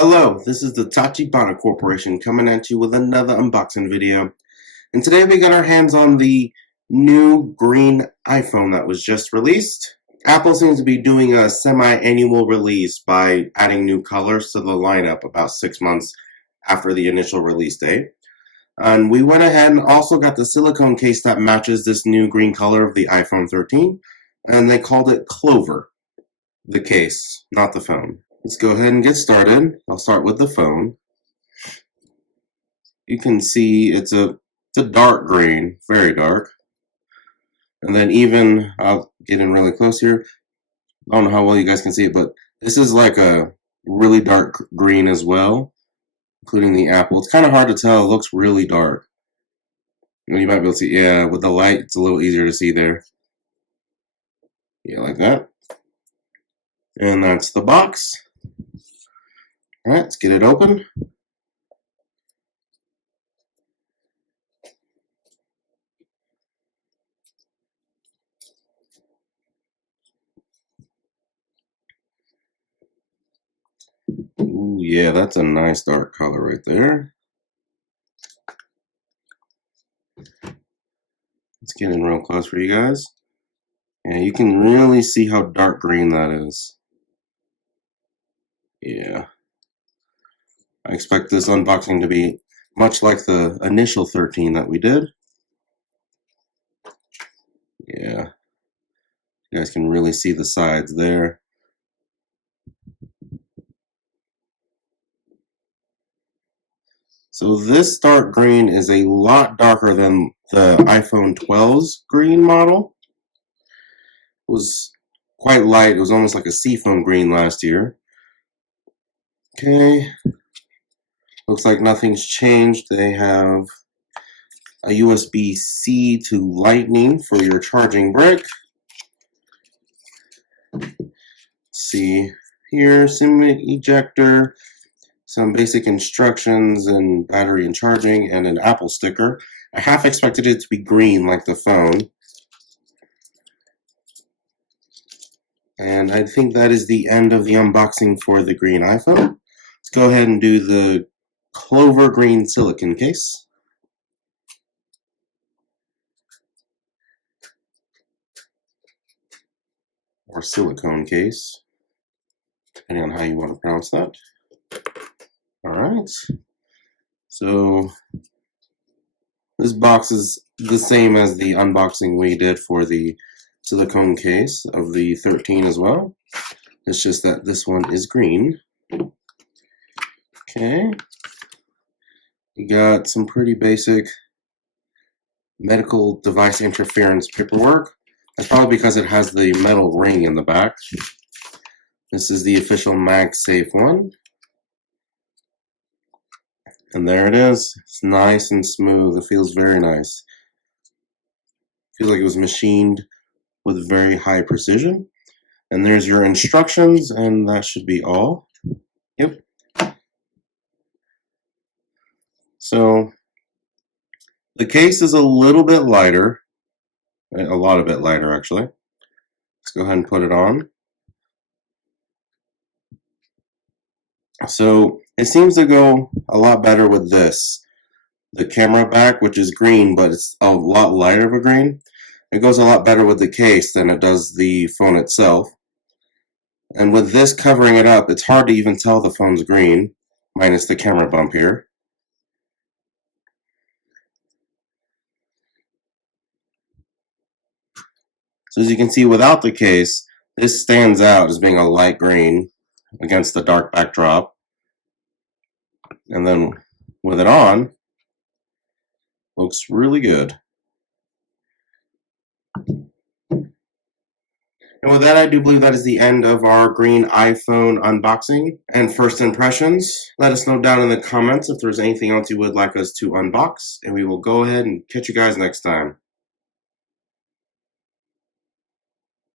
Hello, this is the Tachibana Corporation coming at you with another unboxing video. And today we got our hands on the new green iPhone that was just released. Apple seems to be doing a semi-annual release by adding new colors to the lineup about 6 months after the initial release date. And we went ahead and also got the silicone case that matches this new green color of the iPhone 13. And they called it Clover, the case, not the phone. Let's go ahead and get started. I'll start with the phone. You can see it's a dark green, very dark. And then even, I'll get in really close here. I don't know how well you guys can see it, but this is like a really dark green as well, including the apple. It's kind of hard to tell. It looks really dark. You might be able to see, yeah, with the light, it's a little easier to see there. Yeah, like that. And that's the box. All right, let's get it open. Ooh, yeah, that's a nice dark color right there. Let's get in real close for you guys. And you can really see how dark green that is. Yeah. I expect this unboxing to be much like the initial 13 that we did. Yeah. You guys can really see the sides there. So this dark green is a lot darker than the iPhone 12's green model. It was quite light. It was almost like a seafoam green last year. Okay. Looks like nothing's changed. They have a USB-C to Lightning for your charging brick. Let's see here, SIM ejector, some basic instructions and battery and charging, and an Apple sticker. I half expected it to be green like the phone. And I think that is the end of the unboxing for the green iPhone. Let's go ahead and do the Clover green silicone case. Or silicone case, depending on how you want to pronounce that. Alright, so this box is the same as the unboxing we did for the silicone case of the 13 as well. It's just that this one is green. Okay, we got some pretty basic medical device interference paperwork. That's probably because it has the metal ring in the back. This is the official MagSafe one. And there it is. It's nice and smooth. It feels very nice. Feels like it was machined with very high precision. And there's your instructions, and that should be all. Yep. So the case is a little bit lighter. A lot of bit lighter, actually. Let's go ahead and put it on. So it seems to go a lot better with this. The camera back, which is green, but it's a lot lighter of a green. It goes a lot better with the case than it does the phone itself. And with this covering it up, it's hard to even tell the phone's green, minus the camera bump here. So as you can see, without the case, this stands out as being a light green against the dark backdrop. And then with it on, looks really good. And with that, I do believe that is the end of our green iPhone unboxing and first impressions. Let us know down in the comments if there's anything else you would like us to unbox, and we will go ahead and catch you guys next time.